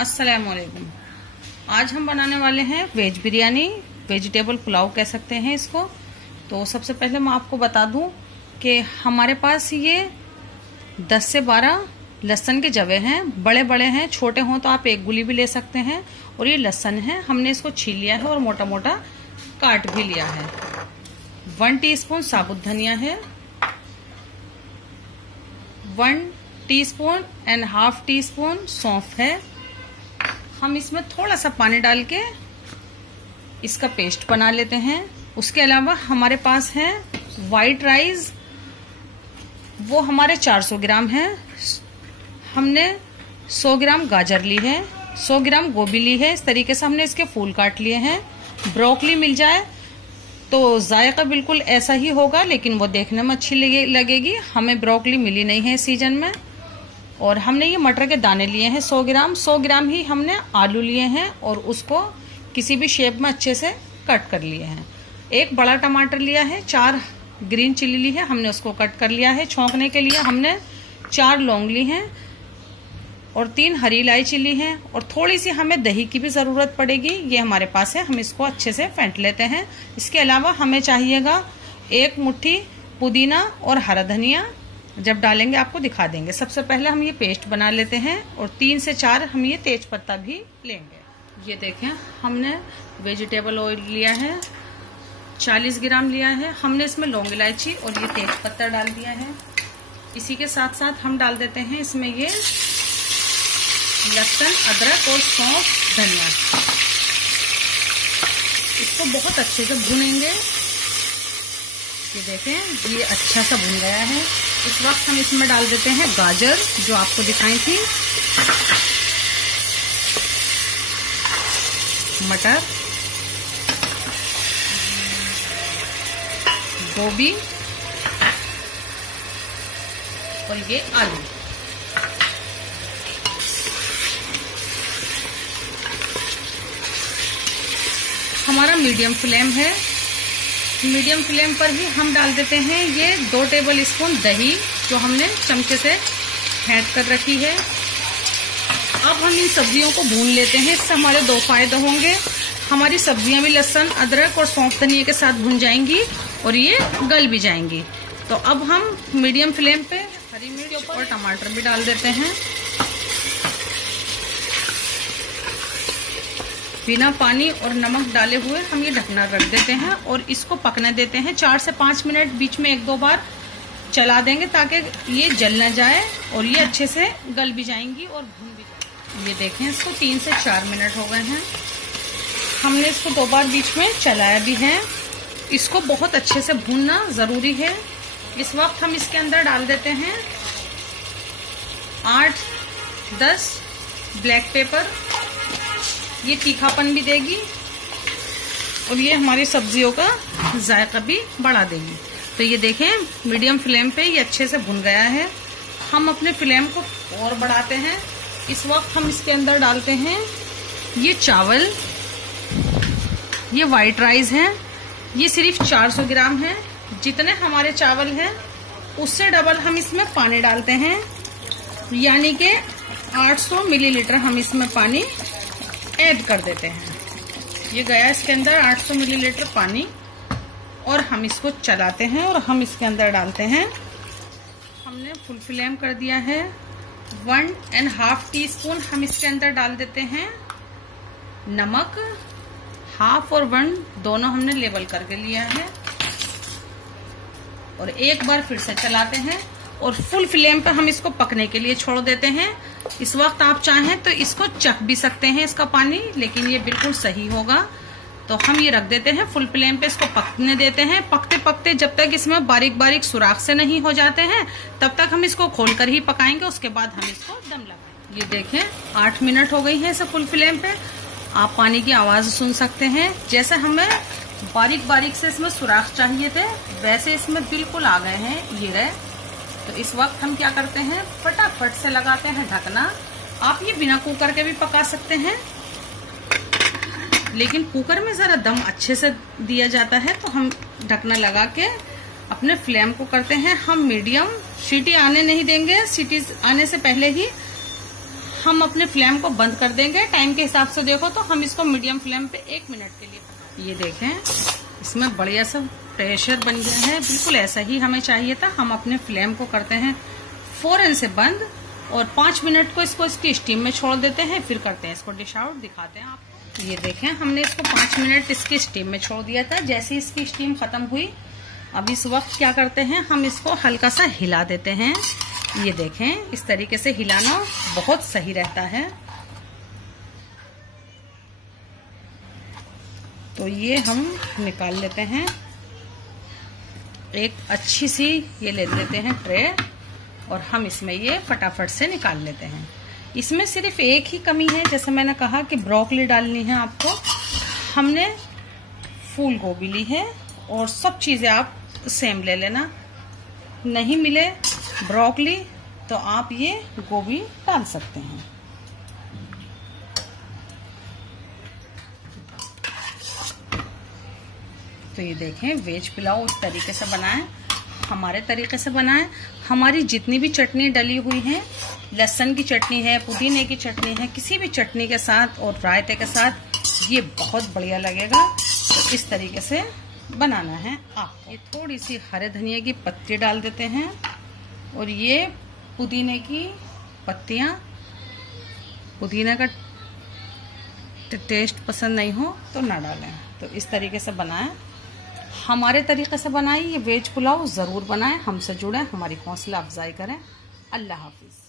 अस्सलामुअलैकुम। आज हम बनाने वाले हैं वेज बिरयानी, वेजिटेबल पुलाव कह सकते हैं इसको। तो सबसे पहले मैं आपको बता दूं कि हमारे पास ये 10 से 12 लहसुन के जवे हैं। बड़े बड़े हैं, छोटे हों तो आप एक गुली भी ले सकते हैं। और ये लहसुन है, हमने इसको छील लिया है और मोटा मोटा काट भी लिया है। 1 टीस्पून साबुत धनिया है, 1 टीस्पून एंड हाफ टीस्पून सौंफ है। हम इसमें थोड़ा सा पानी डाल के इसका पेस्ट बना लेते हैं। उसके अलावा हमारे पास है वाइट राइस, वो हमारे 400 ग्राम है। हमने 100 ग्राम गाजर ली है, 100 ग्राम गोभी ली है। इस तरीके से हमने इसके फूल काट लिए हैं। ब्रोकली मिल जाए तो जायका बिल्कुल ऐसा ही होगा, लेकिन वो देखने में अच्छी लगेगी। हमें ब्रोकली मिली नहीं है सीजन में। और हमने ये मटर के दाने लिए हैं 100 ग्राम ही हमने आलू लिए हैं और उसको किसी भी शेप में अच्छे से कट कर लिए हैं। एक बड़ा टमाटर लिया है, 4 ग्रीन चिली ली है, हमने उसको कट कर लिया है। छौंकने के लिए हमने 4 लौंग ली हैं और 3 हरी इलायची ली हैं। और थोड़ी सी हमें दही की भी जरूरत पड़ेगी, ये हमारे पास है। हम इसको अच्छे से फेंट लेते हैं। इसके अलावा हमें चाहिएगा 1 मुट्ठी पुदीना और हरा धनिया। जब डालेंगे आपको दिखा देंगे। सबसे पहले हम ये पेस्ट बना लेते हैं और 3 से 4 हम ये तेज पत्ता भी लेंगे। ये देखें, हमने वेजिटेबल ऑयल लिया है, 40 ग्राम लिया है। हमने इसमें लौंग इलायची और ये तेज पत्ता डाल दिया है। इसी के साथ साथ हम डाल देते हैं इसमें ये लहसुन, अदरक और सौंफ, धनिया। इसको बहुत अच्छे से भूनेंगे। ये देखें, ये अच्छा सा भुन गया है। इस वक्त हम इसमें डाल देते हैं गाजर जो आपको दिखाई थी, मटर, गोभी और ये आलू। हमारा मीडियम फ्लेम है। मीडियम फ्लेम पर ही हम डाल देते हैं ये 2 टेबल स्पून दही जो हमने चमचे से फेंट कर रखी है। अब हम इन सब्जियों को भून लेते हैं। इससे हमारे 2 फायदे होंगे। हमारी सब्जियां भी लहसुन, अदरक और सौंफ धनिया के साथ भून जाएंगी और ये गल भी जाएंगी। तो अब हम मीडियम फ्लेम पे हरी मिर्च और टमाटर भी डाल देते हैं। बिना पानी और नमक डाले हुए हम ये ढकना रख देते हैं और इसको पकने देते हैं 4 से 5 मिनट। बीच में 1-2 बार चला देंगे ताकि ये जल न जाए और ये अच्छे से गल भी जाएंगी और भून भी जाएंगी। ये देखें, इसको 3 से 4 मिनट हो गए हैं। हमने इसको 2 बार बीच में चलाया भी है। इसको बहुत अच्छे से भूनना जरूरी है। इस वक्त हम इसके अंदर डाल देते हैं 8-10 ब्लैक पेपर। ये तीखापन भी देगी और ये हमारी सब्जियों का जायका भी बढ़ा देगी। तो ये देखें, मीडियम फ्लेम पे ये अच्छे से भुन गया है। हम अपने फ्लेम को और बढ़ाते हैं। इस वक्त हम इसके अंदर डालते हैं ये चावल। ये वाइट राइस है, ये सिर्फ 400 ग्राम है। जितने हमारे चावल हैं उससे डबल हम इसमें पानी डालते हैं, यानी कि 800 मिलीलीटर हम इसमें पानी ऐड कर देते हैं। ये गया इसके अंदर 800 मिलीलीटर पानी और हम इसको चलाते हैं और हम इसके अंदर डालते हैं, हमने फुल फ्लेम कर दिया है, 1.5 टीस्पून हम इसके अंदर डाल देते हैं नमक। हाफ और 1 दोनों हमने लेवल करके लिया है और एक बार फिर से चलाते हैं और फुल फ्लेम पर हम इसको पकने के लिए छोड़ देते हैं। इस वक्त आप चाहें तो इसको चख भी सकते हैं इसका पानी, लेकिन ये बिल्कुल सही होगा। तो हम ये रख देते हैं फुल फ्लेम पे, इसको पकने देते हैं। पकते पकते जब तक इसमें बारीक बारीक सुराख से नहीं हो जाते हैं तब तक हम इसको खोलकर ही पकाएंगे। उसके बाद हम इसको दम लगाएंगे। ये देखें, 8 मिनट हो गई है इसे फुल फ्लेम पे। आप पानी की आवाज सुन सकते हैं। जैसे हमें बारीक बारीक से इसमें सुराख चाहिए थे वैसे इसमें बिल्कुल आ गए हैं ये रहे। तो इस वक्त हम क्या करते हैं, फटाफट से लगाते हैं ढकना। आप ये बिना कुकर के भी पका सकते हैं, लेकिन कुकर में जरा दम अच्छे से दिया जाता है। तो हम ढकना लगा के अपने फ्लेम को करते हैं हम मीडियम। सीटी आने नहीं देंगे, सीटी आने से पहले ही हम अपने फ्लेम को बंद कर देंगे। टाइम के हिसाब से देखो तो हम इसको मीडियम फ्लेम पे 1 मिनट के लिए, ये देखें इसमें बढ़िया सा प्रेशर बन गया है। बिल्कुल ऐसा ही हमें चाहिए था। हम अपने फ्लेम को करते हैं फौरन से बंद और 5 मिनट को इसको इसकी स्टीम में छोड़ देते हैं, फिर करते हैं इसको डिश आउट, दिखाते हैं आपको। ये देखें हमने इसको 5 मिनट इसकी स्टीम में छोड़ दिया था। जैसे इसकी स्टीम खत्म हुई, अब इस वक्त क्या करते हैं, हम इसको हल्का सा हिला देते हैं। ये देखें इस तरीके से हिलाना बहुत सही रहता है। तो ये हम निकाल लेते हैं, एक अच्छी सी ये ले लेते हैं ट्रे और हम इसमें ये फटाफट से निकाल लेते हैं। इसमें सिर्फ एक ही कमी है, जैसे मैंने कहा कि ब्रोकली डालनी है आपको। हमने फूल गोभी ली है और सब चीजें आप सेम ले लेना। नहीं मिले ब्रोकली तो आप ये गोभी डाल सकते हैं। तो ये देखें वेज पुलाव इस तरीके से बनाएं, हमारे तरीके से बनाएं। हमारी जितनी भी चटनी डली हुई है, लहसुन की चटनी है, पुदीने की चटनी है, किसी भी चटनी के साथ और रायते के साथ ये बहुत बढ़िया लगेगा। तो इस तरीके से बनाना है आप। ये थोड़ी सी हरे धनिया की पत्ती डाल देते हैं और ये पुदीने की पत्तियां। पुदीने का टेस्ट पसंद नहीं हो तो ना डालें। तो इस तरीके से बनाएं, हमारे तरीके से बनाएं। ये वेज पुलाव ज़रूर बनाएं, हमसे जुड़ें, हमारी हौसला अफजाई करें। अल्लाह हाफिज़।